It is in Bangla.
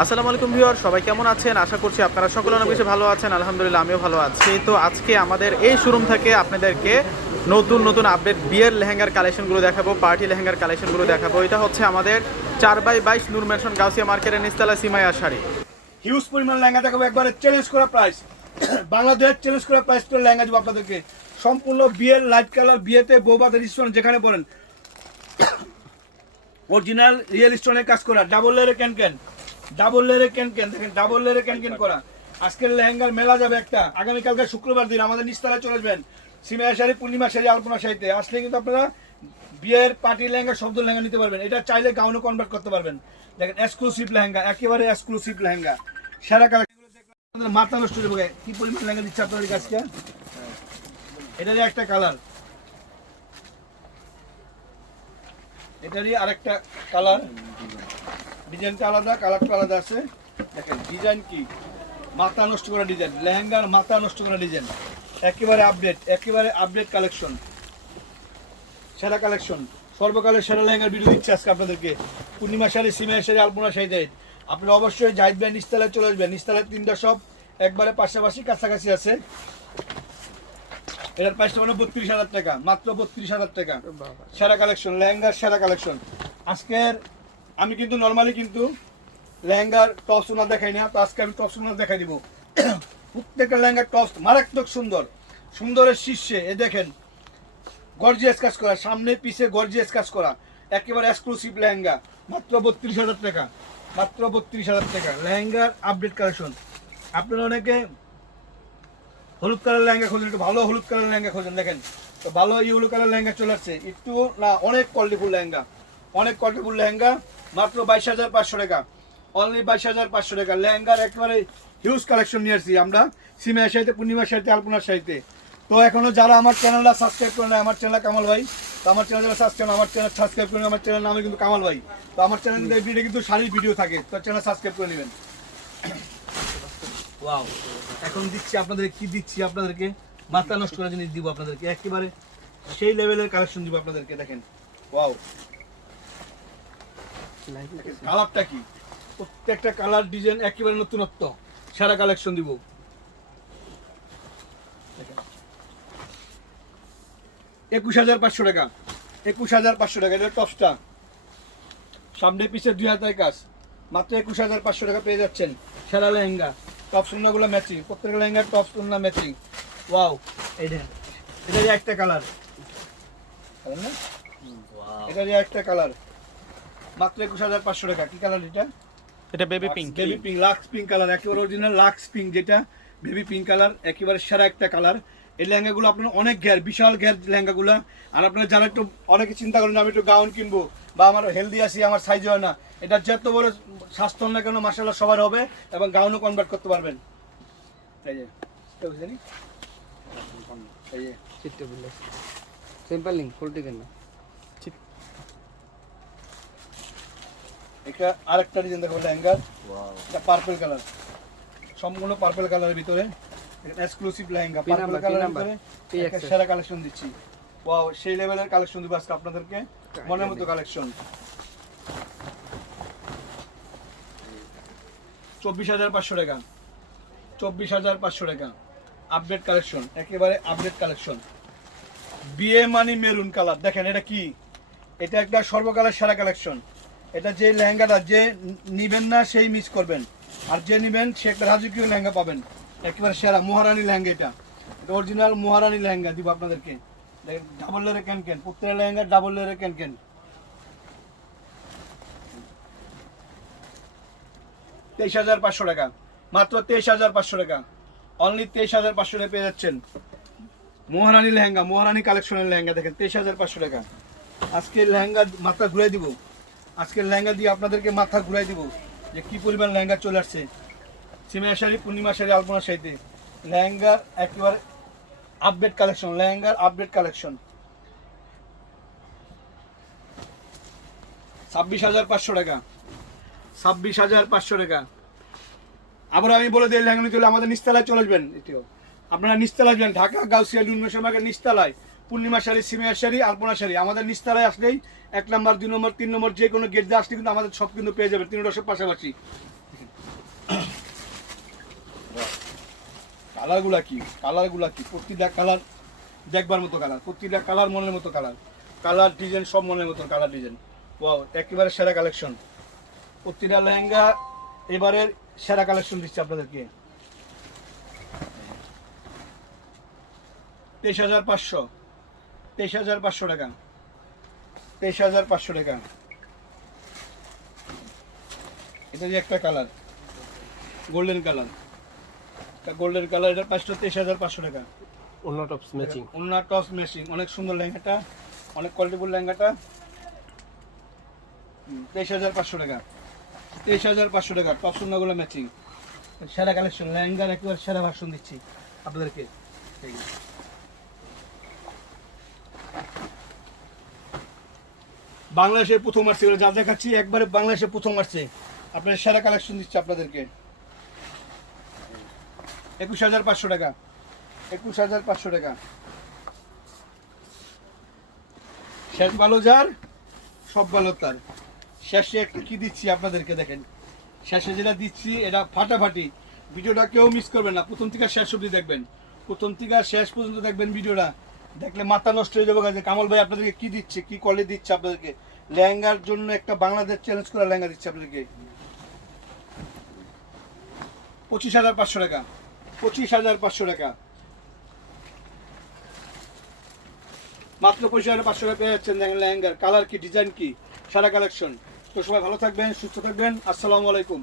আসসালামু আলাইকুম ভিউয়ার, সবাই কেমন আছেন? আশা করছি আপনারা সকলে অনেক বেশি ভালো আছেন। আলহামদুলিল্লাহ আমিও ভালো আছি। তো আজকে আমাদের এই শোরুম থেকে আপনাদেরকে নতুন নতুন আপডেট বিয়ের লেহেঙ্গার কালেকশনগুলো দেখাবো, পার্টি লেহেঙ্গার কালেকশনগুলো দেখাবো। এটা হচ্ছে আমাদের 4x22 নূর মেনশন গাউসিয়া মার্কেটের নিচতলা সিমাইয়া শাড়ি। হিউজ পরিমাণ লেহেঙ্গা দেখাবো, একবারে চ্যালেঞ্জ করা প্রাইস। বাংলাদেশের চ্যালেঞ্জ করা প্রাইস তো লেহেঙ্গা দেবো আপনাদেরকে। সম্পূর্ণ বিয়ের লাইট কালার, বিয়েতে বৌবাদের স্টোন যেখানে বলেন অরিজিনাল রিয়েল স্টোনের কাজ করা, ডাবল লেয়ারে ক্যান ডাবল লেয়ারে ক্যান দেখেন, ডাবল লেয়ারে ক্যান করা। আজকের লেহেঙ্গার মেলা যাবে একটা, আগামীকালকে শুক্রবার দিন আমাদের নিচতলায় চলে আসবেন। সিমাইয়া শাড়ি, পূর্ণিমা শাড়ি, আলপনা শাড়িতে আসলে কিন্তু আপনারা বিয়ের পার্টি লেহেঙ্গা, শব্দ লেহেঙ্গা নিতে পারবেন। এটা চাইলে গাউনও কনভার্ট করতে পারবেন। দেখেন এক্সক্লুসিভ লেহেঙ্গা, একেবারে এক্সক্লুসিভ লেহেঙ্গা, সেরা কালার। মাথা নষ্ট হয়ে যাবে কি পরিমাণ লেহেঙ্গা দিচ্ছে আপনাদের কাছে। এটারই একটা কালার, এটারই আরেকটা কালার, ডিজাইনটা আলাদা, কালারটা আলাদা আছে। দেখেন ডিজাইন কি মাথা নষ্ট করা ডিজাইন, লেহেঙ্গার মাথা নষ্ট করা ডিজাইন, একেবারে আপডেট, একেবারে আপডেট কালেকশন, সেরা কালেকশন। সর্বকালের সেরা লেহেঙ্গার ভিডিও দিচ্ছে আজকে আপনাদেরকে। পূর্ণিমা শাড়ি, সিমাইয়া শাড়ি, আলপনা শাড়ি দেয়। আপনারা অবশ্যই জাহিদ ভাই নিচতলায় চলে আসবেন। নিচতলায় তিনটা সব একবারে পাশাপাশি কাছাকাছি আছে। এটার প্রাইসটা হলো 32,000 টাকা, মাত্র 32,000 টাকা। সেরা কালেকশন, লেহেঙ্গার সেরা কালেকশন। আজকের আমি কিন্তু নর্মালি কিন্তু লেহেঙ্গার টপস ওনার দেখাই না, তো আজকে আমি টপস ওনার দেখাই দিব। প্রত্যেকটা লেহেঙ্গার টপস মারাত্মক সুন্দর, সুন্দরের শীর্ষে এ দেখেন গর্জিয়াস কাজ করা, সামনে পিছে গর্জিয়াস কাজ করা, একেবারে এক্সক্লুসিভ লেহেঙ্গা, মাত্র 32,000 টাকা, মাত্র 32,000 টাকা। লেহেঙ্গার আপডেট কালেকশন। আপনারা অনেকে হলুদ কালার লেহেঙ্গা খোঁজেন, একটু ভালো হলুদ কালার লেহেঙ্গা খোঁজেন, দেখেন তো ভালো ইয়েলো কালার লেহেঙ্গা চলে আসছে। একটু না, অনেক কোয়ালিটিফুল লেহেঙ্গা, অনেক কোয়ালিটিফুল লেহেঙ্গা, মাত্র 22,500 টাকা, অনলি 22,500 টাকা। লেহেঙ্গার একেবারে হিউজ কালেকশন নিয়ে আসছি আমরা সিমাইয়া শাড়িতে, পূর্ণিমা শাড়িতে, আলপনার শাড়িতে। তো এখনো যারা আমার চ্যানেলটা সাবস্ক্রাইব করে না, আমার চ্যানেল কামাল ভাই, তো আমার চ্যানেল যারা সাবস্ক্রাইব করেন, আমার চ্যানেল নামে কিন্তু কামাল ভাই। তো আমার চ্যানেলে ভিডিও কিন্তু শাড়ির ভিডিও থাকে, তো চ্যানেল সাবস্ক্রাইব করে নেবেন। ওয়াও, এখন দিচ্ছি আপনাদের, কি দিচ্ছি আপনাদেরকে, মাথা নষ্ট করা জিনিস দিব আপনাদেরকে, একেবারে সেই লেভেলের কালেকশন দিব আপনাদেরকে। দেখেন ওয়াও, কালারটা কি, প্রত্যেকটা কালার ডিজাইন একেবারে নতুনত্ব, সারা কালেকশন দিব। 21,500 টাকা, 21,500 টাকা। এটা টপসটা সামনে পিছে 2 হাতের কাজ, মাত্র 21,500 টাকা পেয়ে যাচ্ছেন। সেরা লেহেঙ্গা, টপ সুন্নাগুলো ম্যাচিং, প্রত্যেকটা লেহেঙ্গার টপ সুন্না ম্যাচিং। ওয়াও, এই দেখেন এটারই একটা কালার, এটারই একটা কালার, মাত্র 21,500 টাকা। কি কালার এটা? এটা baby pink, baby pink, Lux pink colour, একেবারে অরিজিনাল লাক্স পিঙ্ক, যেটা বেবি পিঙ্ক কালার, একেবারে সেরা একটা কালার। এই লেহেঙ্গাগুলো আপনার অনেক ঘের, বিশাল ঘের লেহেঙ্গাগুলো। আর আপনারা যারা একটু অনেকে চিন্তা করেন আমি একটু গাউন কিনবো বা আমার হেলদি আছি, আমার সাইজ হয় না, এটা যত বড় স্বাস্থ্য না কেন মাশাআল্লাহ সবার হবে, এবং গাউনও কনভার্ট করতে পারবেন। এই যে এই যে চিত্তে বললে সিম্পল লিঙ্ক ফুল টিকেন না। এটা আরেকটা ডিজাইন দেখো লেহেঙ্গার, এটা পার্পল কালার, সম্পূর্ণ পার্পল কালারের ভিতরে এক্সক্লুসিভ লেহেঙ্গা, পার্পল কালারের ভিতরে একটা সেরা কালেকশন দিচ্ছি। ওয়াও, সেই লেভেলের কালেকশন দিব আজকে আপনাদেরকে, মনের মতো কালেকশন। 24,500 টাকা, 24,500 টাকা। আপডেট কালেকশন, একেবারে আপডেট কালেকশন। বিয়ে মানি মেরুন কালার, দেখেন এটা কি, এটা একটা সর্বকালের সেরা কালেকশন। এটা যে লেহেঙ্গাটা যে নিবেন না সেই মিস করবেন, আর যে নিবেন সে একটা রাজকীয় লেহেঙ্গা পাবেন, একেবারে সেরা মহারানী লেহেঙ্গা। এটা অরিজিনাল মহারানী লেহেঙ্গা দিব আপনাদেরকে। দেখেন ডাবল লেয়ারে ক্যান, প্রত্যেকটা লেহেঙ্গা ডাবল লেয়ারে ক্যান। 23,500 টাকা, মাত্র 23,500 টাকা, অনলি 23,500 টাকা পেয়ে যাচ্ছেন মহারানী লেহেঙ্গা, মহারানী কালেকশনের লেহেঙ্গা। দেখেন 23,500 টাকা। আজকের লেহেঙ্গা মাথা ঘুরাই দিব, আজকের লেহেঙ্গা দিয়ে আপনাদেরকে মাথা ঘুরাই দিব যে কি পরিমাণ লেহেঙ্গা চলে আসছে। সিমাইয়া শাড়ি, পূর্ণিমা শাড়ি, আলপনা শাড়িতে লেহেঙ্গার একেবারে আপডেট কালেকশন, লেহেঙ্গার আপডেট কালেকশন। 26,500 টাকা, 26,500 টাকা। আবার আমি বলে দিই, লেহেঙ্গা নিতে হলে আমাদের নিচতলায় চলে আসবেন। এটিও আপনারা নিচতলায় আসবেন, ঢাকা গাউসিয়া নূর মেনশন মার্কেট নিচতলায়, পূর্ণিমা শাড়ি, সিমাইয়া শাড়ি, আলপনা শাড়ি। আমাদের নিচতলায় আসলেই 1 নম্বর, 2 নম্বর, 3 নম্বর যে কোনো গেট দিয়ে আসলে কিন্তু আমাদের সব কিন্তু পেয়ে যাবেন, 3 পাশাপাশি। কালারগুলা কি, কালারগুলা কি, প্রতিটা কালার দেখবার মতো কালার, প্রতিটা কালার মনের মতো কালার, কালার ডিজাইন সব মনের মতো কালার ডিজাইন। ওয়াও, একেবারে সেরা কালেকশন। প্রতিটা লেহেঙ্গা এবারের সেরা কালেকশন দিচ্ছি আপনাদেরকে। 23,500, 23,500 টাকা, 23,500 টাকা। এটা যে একটা colour, golden colour, golden colour, এটার প্রাইসটা 23,500 টাকা। ওন্না টপস ম্যাচিং, ওন্না টপস ম্যাচিং, অনেক সুন্দর লেহেঙ্গাটা, অনেক কোয়ালিটিফুল লেহেঙ্গাটা। 23,500 টাকা, 23,500 টাকা। টপস ওন্নাগুলো ম্যাচিং, সেরা কালেকশন, লেহেঙ্গার একেবারে সেরা ভার্সন দিচ্ছি আপনাদেরকে। এই যে। বাংলাদেশের প্রথম আসছে, যা দেখাচ্ছি একবারে বাংলাদেশের প্রথম আসছে, আপনার সেরা কালেকশন দিচ্ছে আপনাদেরকে। 21,500 টাকা, 21,500 টাকা। শেষ ভালো যার সব ভালো তার। শেষে একটা কি দিচ্ছি আপনাদেরকে, দেখেন শেষে যেটা দিচ্ছি এটা ফাটাফাটি। ভিডিওটা কেউ মিস করবেন না, প্রথম থেকে শেষ অবধি দেখবেন, প্রথম থেকে শেষ পর্যন্ত দেখবেন। ভিডিওটা দেখলে মাথা নষ্ট হয়ে যাবে যে কামাল ভাই আপনাদেরকে কি দিচ্ছে, কি কোয়ালিটি দিচ্ছে আপনাদেরকে। লেহেঙ্গার জন্য একটা বাংলাদেশ চ্যালেঞ্জ করা লেহেঙ্গা দিচ্ছে আপনাদেরকে। 25,500 টাকা, 25,500 টাকা, মাত্র 25,500 টাকা পেয়ে যাচ্ছেন। দেখেন লেহেঙ্গার কালার কি, ডিজাইন কি, সারা কালেকশন। তো সবাই ভালো থাকবেন, সুস্থ থাকবেন। আসসালামু আলাইকুম।